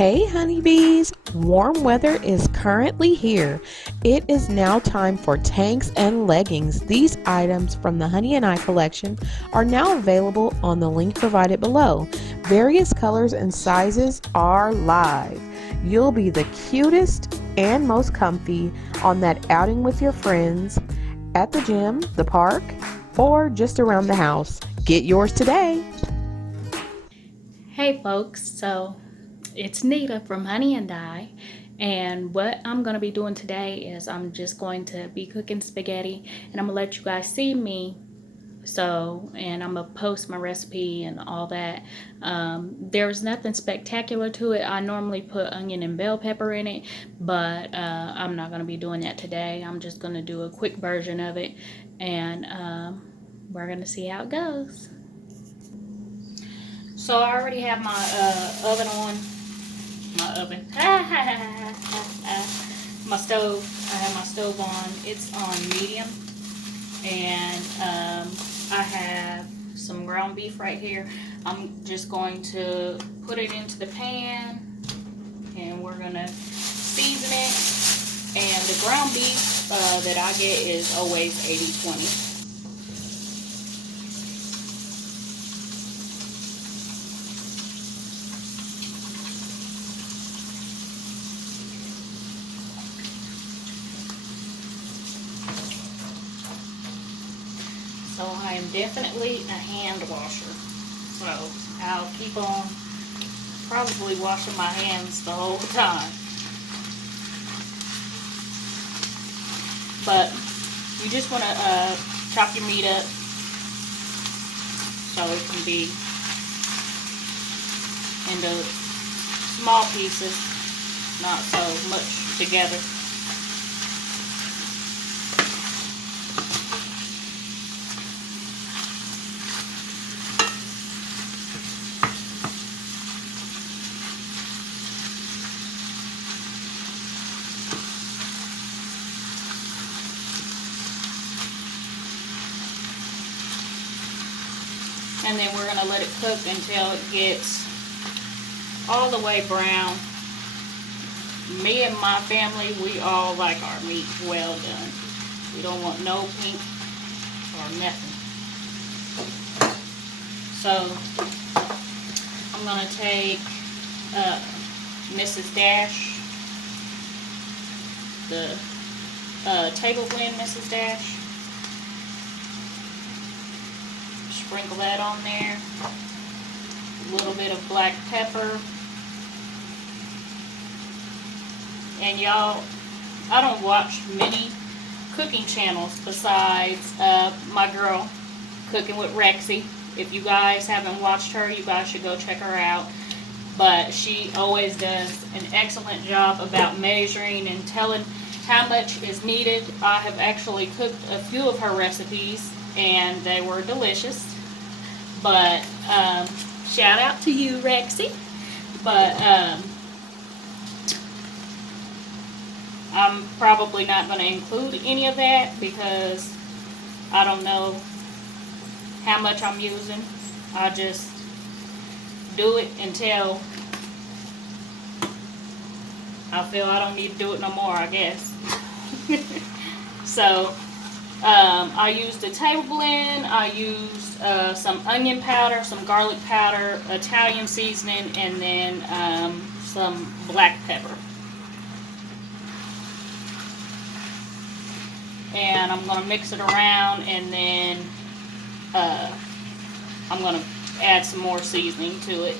Hey honeybees, warm weather is currently here. It is now time for tanks and leggings. These items from the Honey and I collection are now available on the link provided below. Various colors and sizes are live. You'll be the cutest and most comfy on that outing with your friends, at the gym, the park, or just around the house. Get yours today. Hey folks, so it's Nita from Honey and I, and what I'm going to be doing today is I'm just going to be cooking spaghetti, and I'm going to let you guys see me. And I'm going to post my recipe and all that. There's nothing spectacular to it. I normally put onion and bell pepper in it, but I'm not going to be doing that today. I'm just going to do a quick version of it, and we're going to see how it goes. So I already have my oven on. My oven. My stove. I have my stove on. It's on medium. And I have some ground beef right here. I'm just going to put it into the pan. And we're going to season it. And the ground beef that I get is always 80-20. So I am definitely a hand washer. So I'll keep on probably washing my hands the whole time. But you just want to chop your meat up so it can be into small pieces, not so much together. And then we're going to let it cook until it gets all the way brown. Me and my family, we all like our meat well done. We don't want no pink or nothing. So I'm going to take Mrs. Dash, the table blend Mrs. Dash. Sprinkle that on there. A little bit of black pepper. And y'all, I don't watch many cooking channels besides my girl, Cooking with Rexy. If you guys haven't watched her, you guys should go check her out. But she always does an excellent job about measuring and telling how much is needed. I have actually cooked a few of her recipes and they were delicious. But shout out to you, Rexy. But I'm probably not going to include any of that because I don't know how much I'm using. I just do it until I feel I don't need to do it no more, I guess. So I used a table blend. I used some onion powder, some garlic powder, Italian seasoning, and then some black pepper. And I'm going to mix it around, and then I'm going to add some more seasoning to it.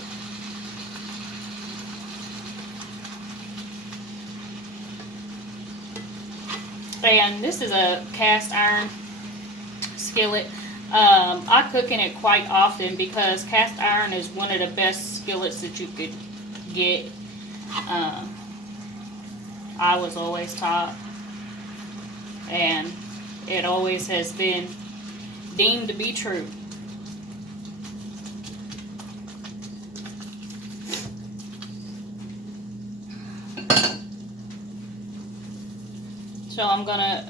And this is a cast iron skillet. I cook in it quite often because cast iron is one of the best skillets that you could get. I was always taught, and it always has been deemed to be true. So I'm gonna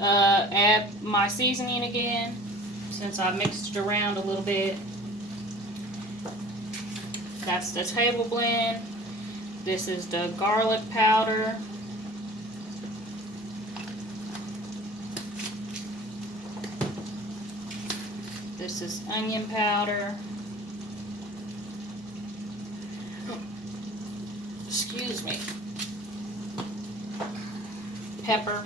add my seasoning again since I mixed it around a little bit. That's the table blend. This is the garlic powder. This is onion powder. Excuse me. Pepper.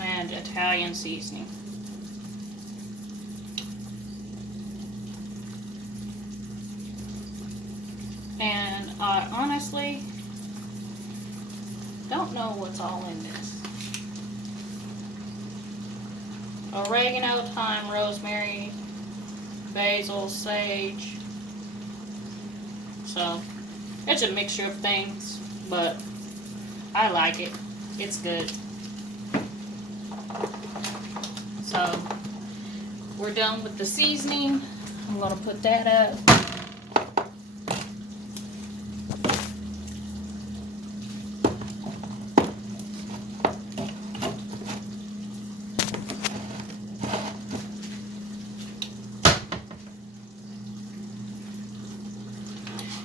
And Italian seasoning. And I honestly don't know what's all in this. Oregano, thyme, rosemary, basil, sage. So it's a mixture of things, but I like it. It's good. So we're done with the seasoning. I'm gonna put that up.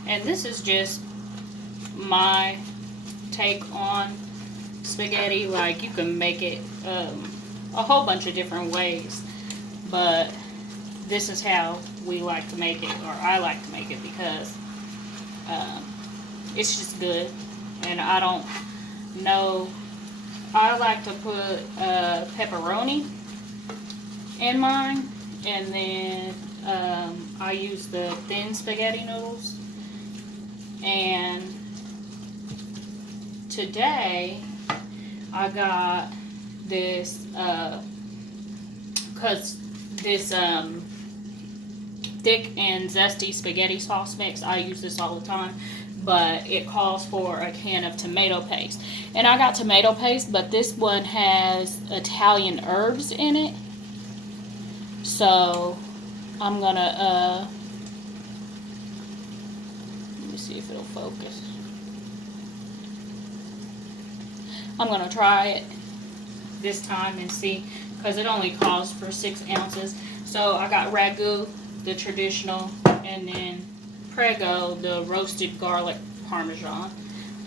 And this is just my take on spaghetti. Like, you can make it a whole bunch of different ways, but this is how we like to make it, or I like to make it, because it's just good. And I don't know, I like to put pepperoni in mine, and then I use the thin spaghetti noodles. And today I got this thick and zesty spaghetti sauce mix. I use this all the time, but it calls for a can of tomato paste. And I got tomato paste, but this one has Italian herbs in it. So I'm gonna let me see if it'll focus. I'm gonna try it this time and see, because it only calls for 6 ounces. So I got ragu, the traditional, and then prego, the roasted garlic parmesan.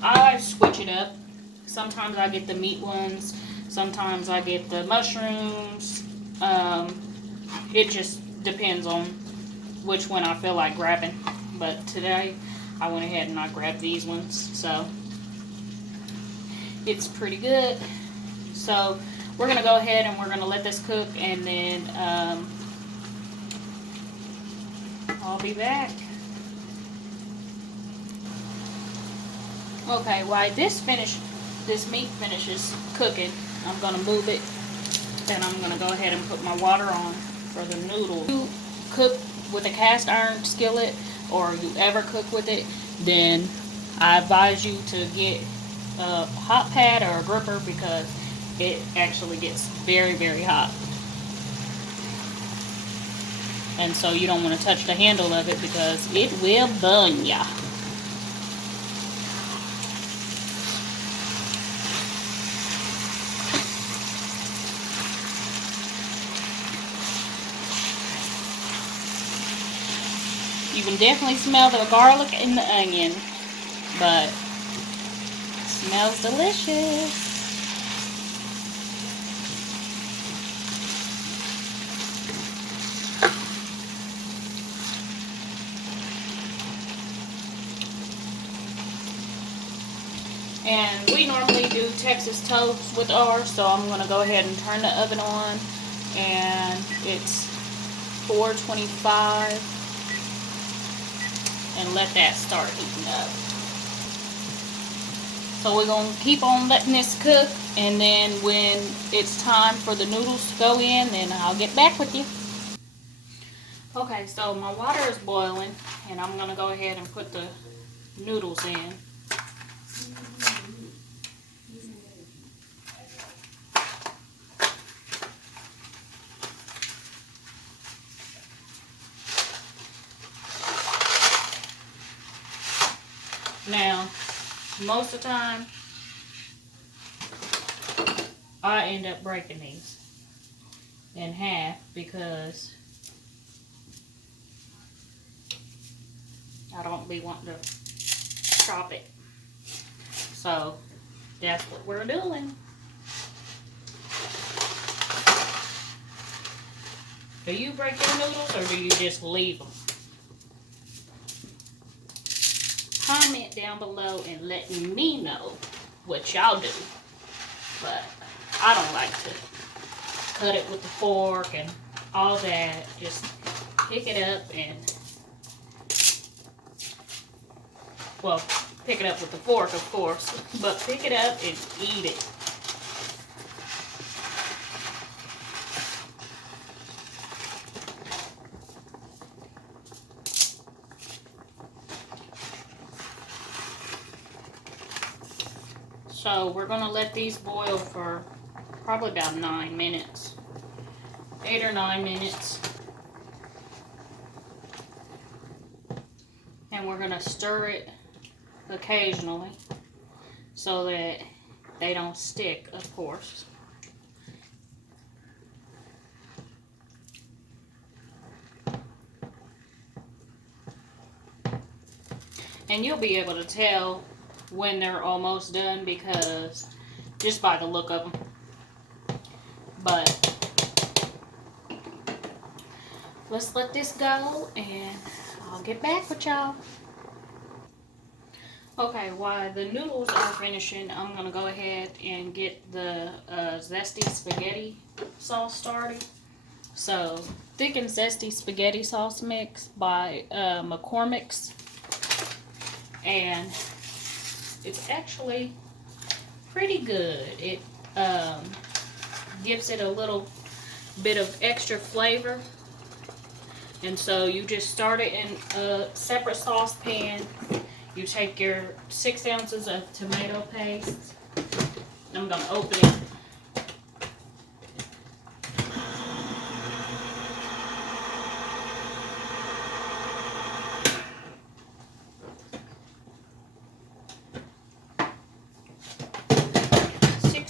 I switch it up. Sometimes I get the meat ones, sometimes I get the mushrooms. It just depends on which one I feel like grabbing. But today I went ahead and I grabbed these ones, so it's pretty good. So we're gonna go ahead and we're gonna let this cook, and then I'll be back. Okay, while this meat finishes cooking, I'm gonna move it, and I'm gonna go ahead and put my water on for the noodles. If you cook with a cast iron skillet, or you ever cook with it, then I advise you to get a hot pad or a gripper, because it actually gets very, very hot. And so you don't want to touch the handle of it, because it will burn ya. You can definitely smell the garlic and the onion, but it smells delicious. And we normally do Texas toast with ours, so I'm going to go ahead and turn the oven on, and it's 425, and let that start heating up. So we're going to keep on letting this cook, and then when it's time for the noodles to go in, then I'll get back with you. Okay, so my water is boiling, and I'm going to go ahead and put the noodles in. Now, most of the time, I end up breaking these in half, because I don't be wanting to chop it. So that's what we're doing. Do you break your noodles or do you just leave them? Comment down below and let me know what y'all do. But I don't like to cut it with the fork and all that. Just pick it up and, well, pick it up with the fork, of course, but pick it up and eat it. So we're gonna let these boil for probably about 9 minutes, 8 or 9 minutes. And we're gonna stir it occasionally so that they don't stick, of course. And you'll be able to tell when they're almost done because just by the look of them. But let's let this go and I'll get back with y'all. Okay, while the noodles are finishing, I'm gonna go ahead and get the zesty spaghetti sauce started. So, thick and zesty spaghetti sauce mix by McCormick's, and it's actually pretty good. It gives it a little bit of extra flavor. And so you just start it in a separate saucepan. You take your 6 ounces of tomato paste. I'm going to open it.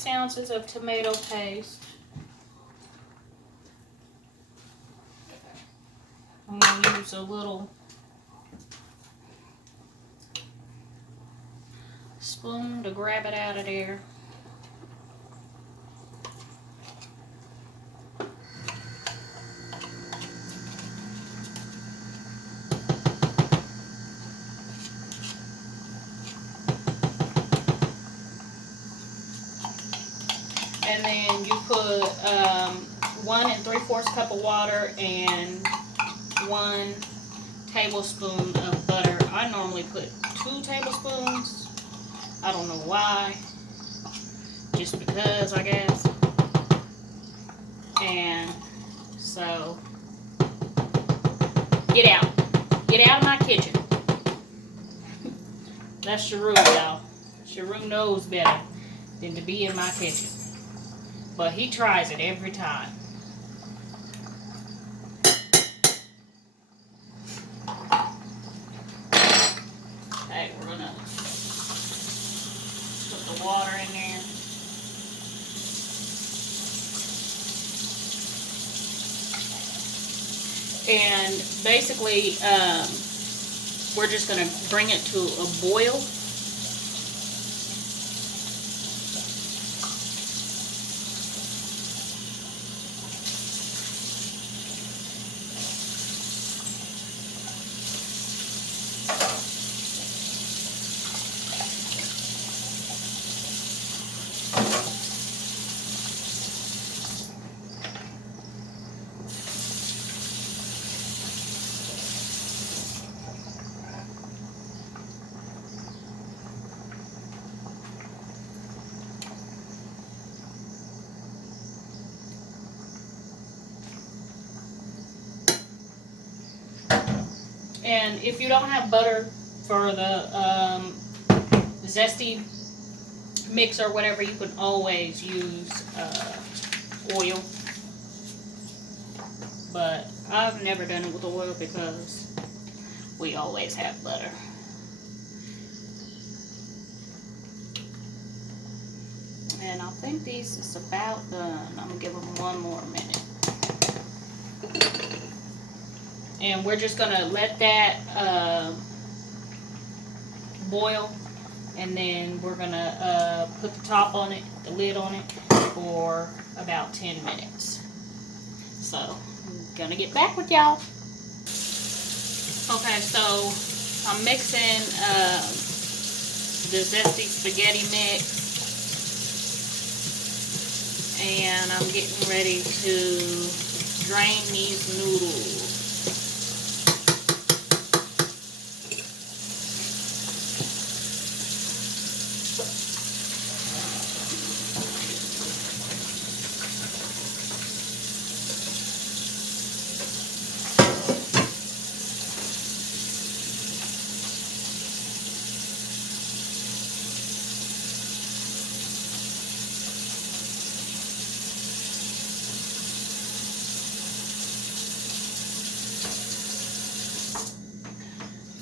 Ounces of tomato paste. I'm going to use a little spoon to grab it out of there. And then you put 1 3/4 cup of water and 1 tablespoon of butter. I normally put 2 tablespoons. I don't know why. Just because, I guess. And so, get out. Get out of my kitchen. That's Sharu, y'all. Sharu knows better than to be in my kitchen. But he tries it every time. Okay, we're gonna put the water in there. And basically, we're just gonna bring it to a boil. And if you don't have butter for the zesty mix or whatever, you can always use oil. But I've never done it with oil because we always have butter. And I think these is about done. I'm going to give them 1 more minute. And we're just going to let that boil, and then we're gonna put the top on it, the lid on it, for about 10 minutes. So I'm gonna get back with y'all. Okay, so I'm mixing the zesty spaghetti mix, and I'm getting ready to drain these noodles.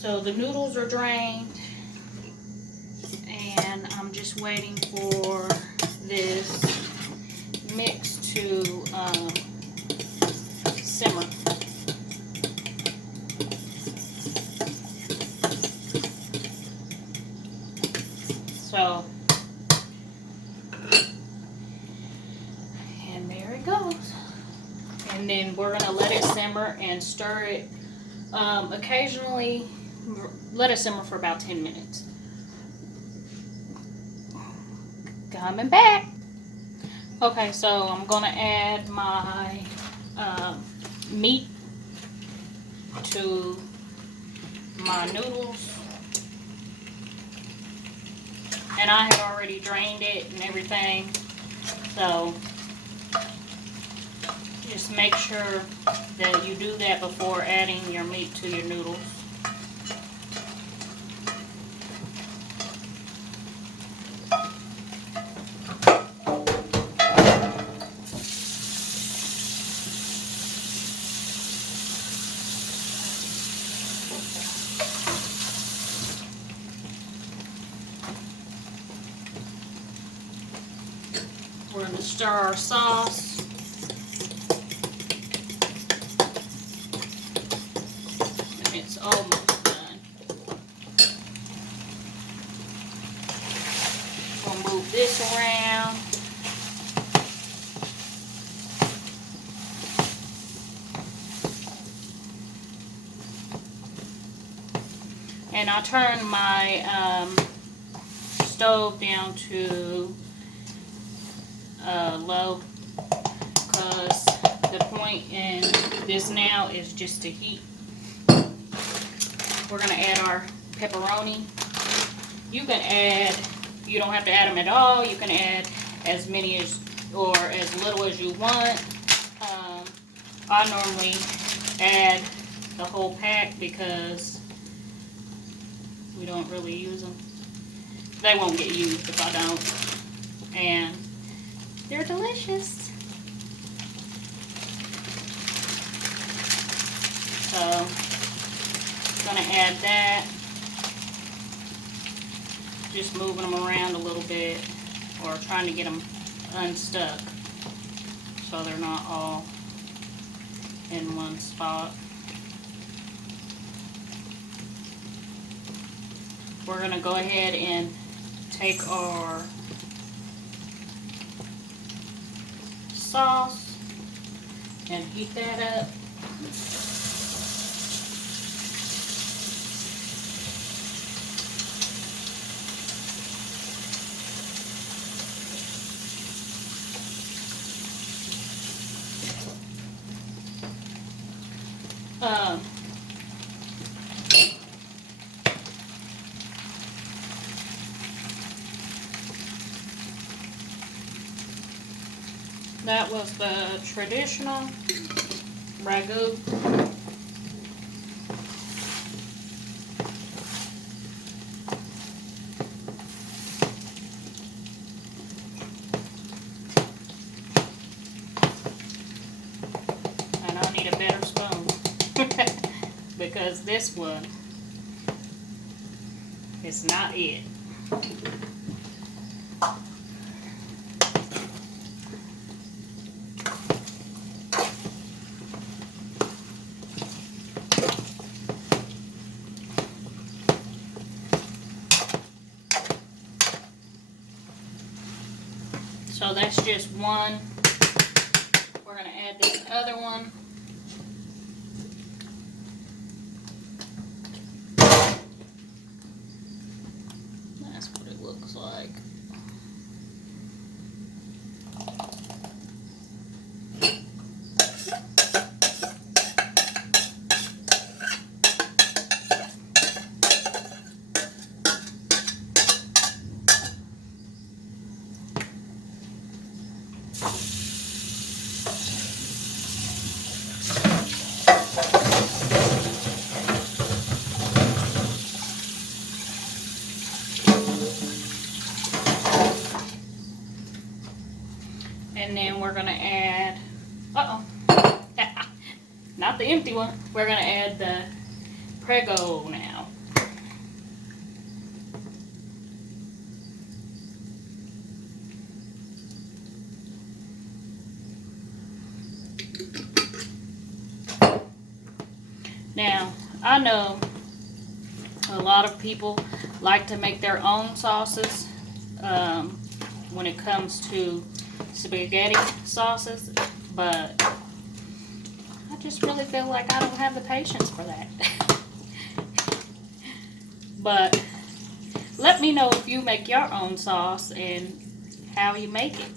So the noodles are drained, and I'm just waiting for this mix to simmer. So, and there it goes. And then we're gonna let it simmer and stir it occasionally. Let it simmer for about 10 minutes. Coming back. Okay, so I'm gonna add my meat to my noodles, and I had already drained it and everything, so just make sure that you do that before adding your meat to your noodles. We're going to stir our sauce. And it's almost done. We'll move this around. And I turn my stove down to low, because the point in this now is just to heat. We're going to add our pepperoni. You can add, you don't have to add them at all. You can add as many as, or as little as you want. I normally add the whole pack because we don't really use them. They won't get used if I don't. And they're delicious. So, gonna add that. Just moving them around a little bit, or trying to get them unstuck so they're not all in one spot. We're gonna go ahead and take our sauce and heat that up. That was the traditional ragu. And I need a better spoon because this one is not it. So that's just one. We're going to add this other one. That's what it looks like. And then we're going to add, not the empty one. We're going to add the Prego now. Now, I know a lot of people like to make their own sauces when it comes to spaghetti sauces, but I just really feel like I don't have the patience for that. But let me know if you make your own sauce and how you make it,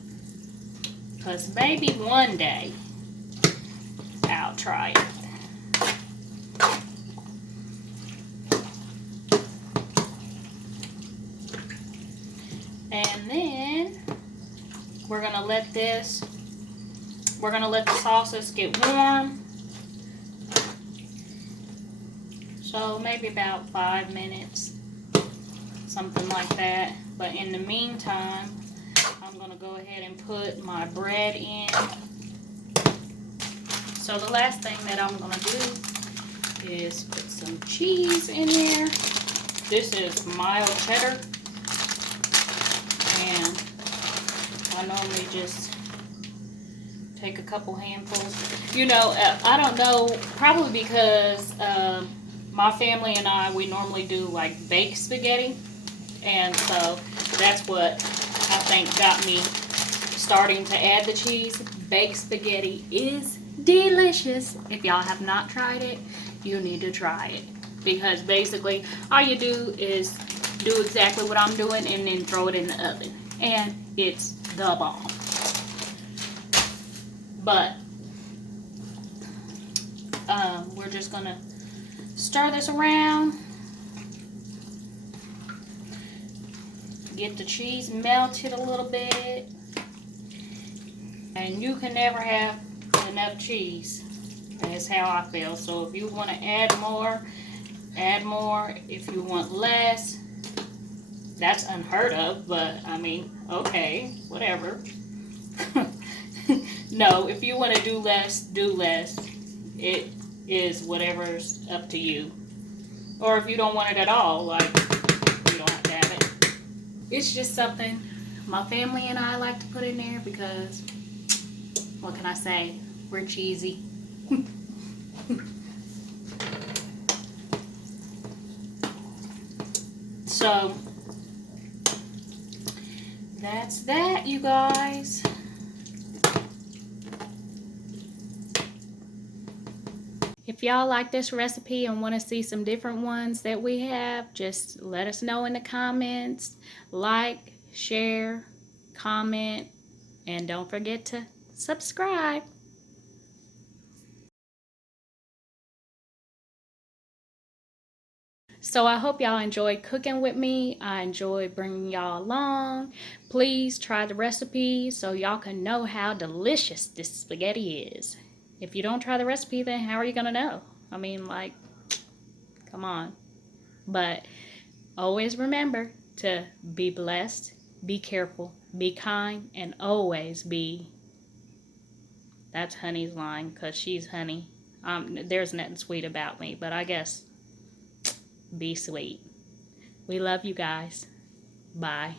because maybe one day I'll try it. And then we're gonna let the sauces get warm. So maybe about 5 minutes, something like that. But in the meantime, I'm gonna go ahead and put my bread in. So the last thing that I'm gonna do is put some cheese in here. This is mild cheddar. And I normally just take a couple handfuls. You know, I don't know, probably because my family and we normally do like baked spaghetti. And so that's what I think got me starting to add the cheese. Baked spaghetti is delicious. If y'all have not tried it, you need to try it. Because basically, all you do is do exactly what I'm doing and then throw it in the oven. And it's the bomb. But we're just gonna stir this around. Get the cheese melted a little bit. And you can never have enough cheese. That's how I feel. So if you want to add more, add more. If you want less, that's unheard of, but I mean, okay, whatever. No, if you want to do less, do less. It is whatever's up to you. Or if you don't want it at all, like, you don't have to have it. It's just something my family and I like to put in there because, what can I say? We're cheesy. So, that's that, you guys. If y'all like this recipe and want to see some different ones that we have, just let us know in the comments. Like, share, comment, and don't forget to subscribe. So I hope y'all enjoyed cooking with me. I enjoyed bringing y'all along. Please try the recipe so y'all can know how delicious this spaghetti is. If you don't try the recipe, then how are you going to know? I mean, like, come on. But always remember to be blessed, be careful, be kind, and always be... That's Honey's line because she's Honey. There's nothing sweet about me, but I guess be sweet. We love you guys. Bye.